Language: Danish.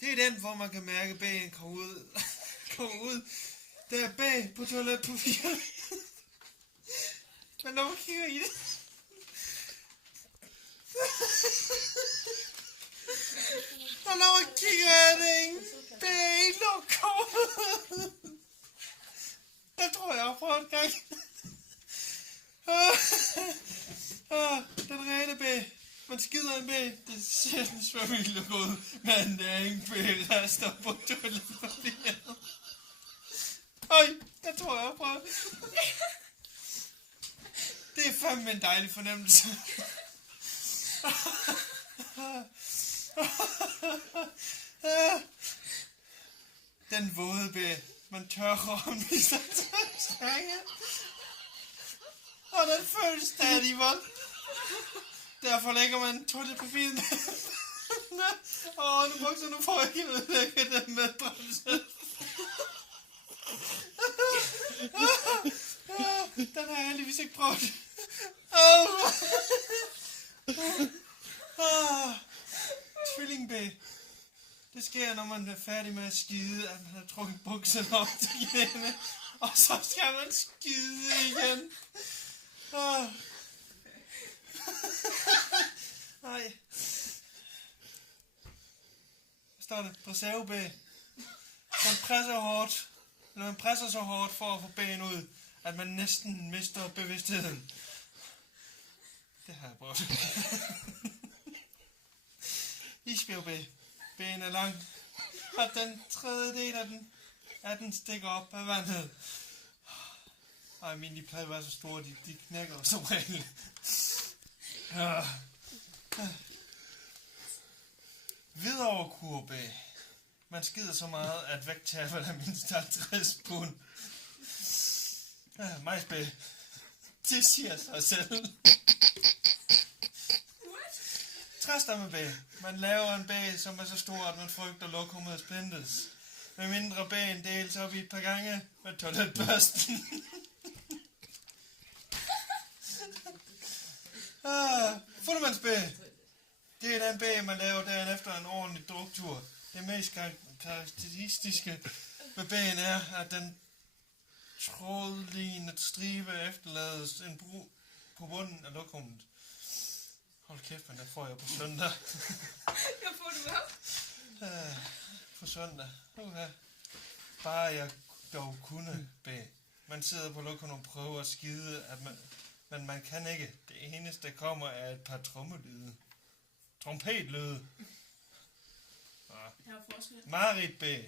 Det er den, hvor man kan mærke, at B'en kommer ud. Der er B på toiletpapiret. Men når man kigger i det... Og når man kigger af det, ikke? Det er ikke nok kommet. Det tror jeg har prøvet en gang. Den rene B. Man skider en B. Det ser den svømmeligt ud. Men det er ikke B-rester på toiletpapiret. Øj, det tror jeg har prøvet. Det er fandme en dejlig fornemmelse. Den våde B. Man tørrer om i sig til. Og den føles stadig vold. Derfor lægger man toiletpapir og nu bukserne får jeg ikke ødelægge dem med bremsen. Den har jeg heldigvis ikke prøvet. Tvilling B. Det sker, når man er færdig med at skide, at man har trukket bukserne op til knæene, og så skal man skide igen. Nej. Hvad står det? Reserve B. Man presser så hårdt for at få B'en ud, at man næsten mister bevidstheden. Det har jeg prøvet. Isbjerg B. B'en er lang, og den tredje del af den stikker op af vandet. Ej, mine de plejer at være så store, de knækker som regel. Hvidovre kur B. Man skider så meget, at vægttaberne er mindst 50 pund. Majs B. Det siger sig selv. Træstamme B. Man laver en B, som er så stor, at man frygter lokummet splintes. Med mindre B'en deles op i et par gange med toiletbørsten. Fundemands B. Det er den B, man laver dagen efter en ordentlig druktur. Det mest karakteristiske ved B'en er, at den trådlignende stribe efterlades en bro på bunden af lokummet. Hold kæft, men der får jeg på søndag. Jeg får det med. På søndag. Bare jeg dog kunne B. Man sidder på lokummet og prøver at skide, men man kan ikke. Det eneste, der kommer, er et par trommelyde. Trompetlyde. Jeg har forskel. Marit B.